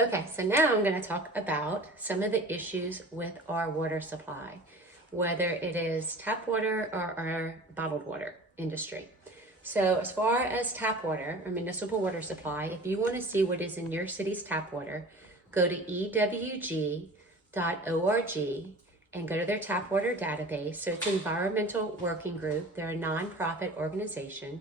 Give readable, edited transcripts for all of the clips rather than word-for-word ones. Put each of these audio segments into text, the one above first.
Okay, so now I'm going to talk about some of the issues with our water supply, whether it is tap water or our bottled water industry. So as far as tap water or municipal water supply, if you want to see what is in your city's tap water, go to ewg.org and go to their tap water database. So it's Environmental Working Group. They're a nonprofit organization.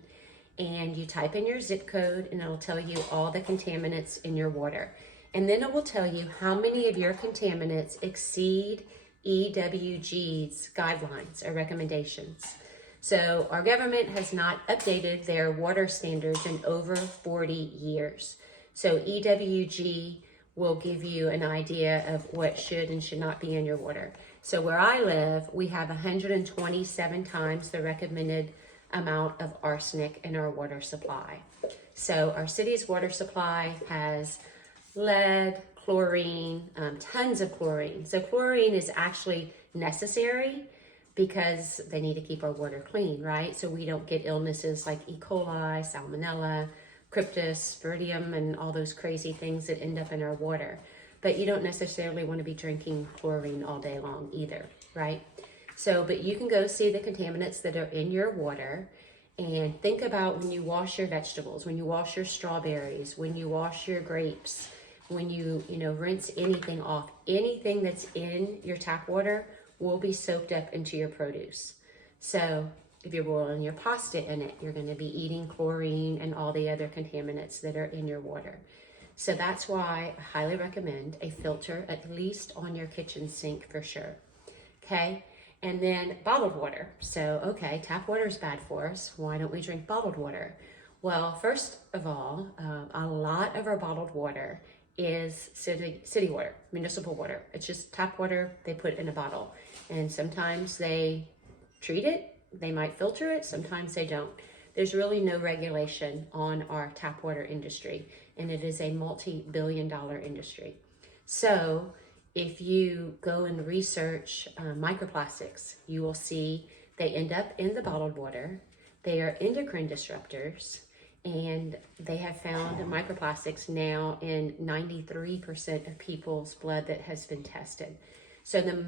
And you type in your zip code and it'll tell you all the contaminants in your water. And then it will tell you how many of your contaminants exceed EWG's guidelines or recommendations. So our government has not updated their water standards in over 40 years. So EWG will give you an idea of what should and should not be in your water. So where I live, we have 127 times the recommended amount of arsenic in our water supply. So our city's water supply has lead, chlorine, tons of chlorine. So chlorine is actually necessary because they need to keep our water clean, right? So we don't get illnesses like E. coli, salmonella, cryptosporidium, and all those crazy things that end up in our water. But you don't necessarily want to be drinking chlorine all day long either, right? So, but you can go see the contaminants that are in your water and think about when you wash your vegetables, when you wash your strawberries, when you wash your grapes, when you rinse anything off, anything that's in your tap water will be soaked up into your produce. So if you're boiling your pasta in it, you're going to be eating chlorine and all the other contaminants that are in your water. So that's why I highly recommend a filter, at least on your kitchen sink for sure. Okay. And then bottled water. So, okay, tap water is bad for us. Why don't we drink bottled water? Well, first of all, a lot of our bottled water is city water, municipal water. It's just tap water they put in a bottle. And sometimes they treat it, they might filter it, sometimes they don't. There's really no regulation on our tap water industry, and it is a multi-billion-dollar industry. So if you go and research microplastics, you will see they end up in the bottled water. They are endocrine disruptors, and they have found microplastics now in 93% of people's blood that has been tested. So the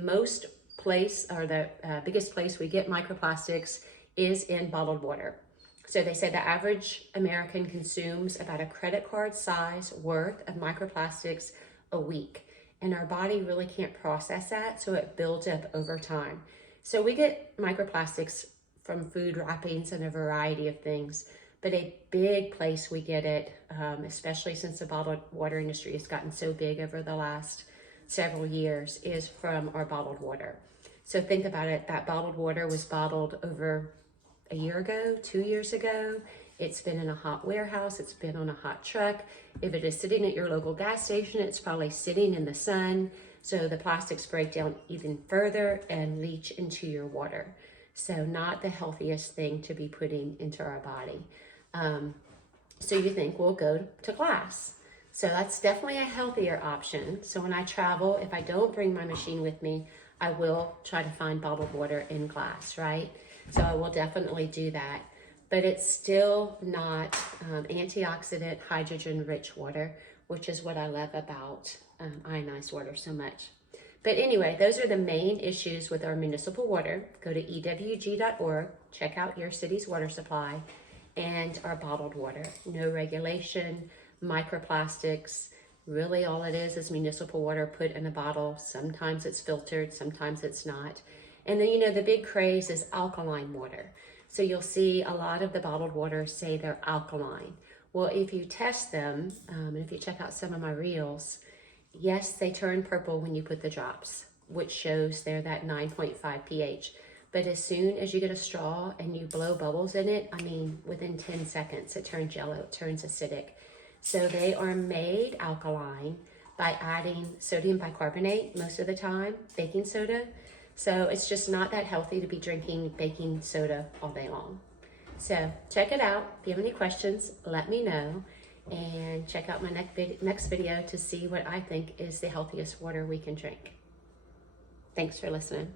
biggest place we get microplastics is in bottled water. So they say the average American consumes about a credit card size worth of microplastics a week. And our body really can't process that, so it builds up over time. So we get microplastics from food wrappings and a variety of things, but a big place we get it, especially since the bottled water industry has gotten so big over the last several years, is from our bottled water. So think about it, that bottled water was bottled over a year ago, 2 years ago. It's been in a hot warehouse, it's been on a hot truck. If it is sitting at your local gas station, it's probably sitting in the sun. So the plastics break down even further and leach into your water. So not the healthiest thing to be putting into our body. So you think, we'll go to glass. So that's definitely a healthier option. So when I travel, if I don't bring my machine with me, I will try to find bottled water in glass, right? So I will definitely do that. But it's still not antioxidant, hydrogen-rich water, which is what I love about ionized water so much. But anyway, those are the main issues with our municipal water. Go to ewg.org, check out your city's water supply, and our bottled water. No regulation, microplastics. Really all it is municipal water put in a bottle. Sometimes it's filtered, sometimes it's not. And then, the big craze is alkaline water. So you'll see a lot of the bottled water say they're alkaline. Well, if you test them, and if you check out some of my reels, yes, they turn purple when you put the drops, which shows they're that 9.5 pH. But as soon as you get a straw and you blow bubbles in it, within 10 seconds, it turns yellow, it turns acidic. So they are made alkaline by adding sodium bicarbonate most of the time, baking soda. So it's just not that healthy to be drinking baking soda all day long. So check it out. If you have any questions, let me know. And check out my next video to see what I think is the healthiest water we can drink. Thanks for listening.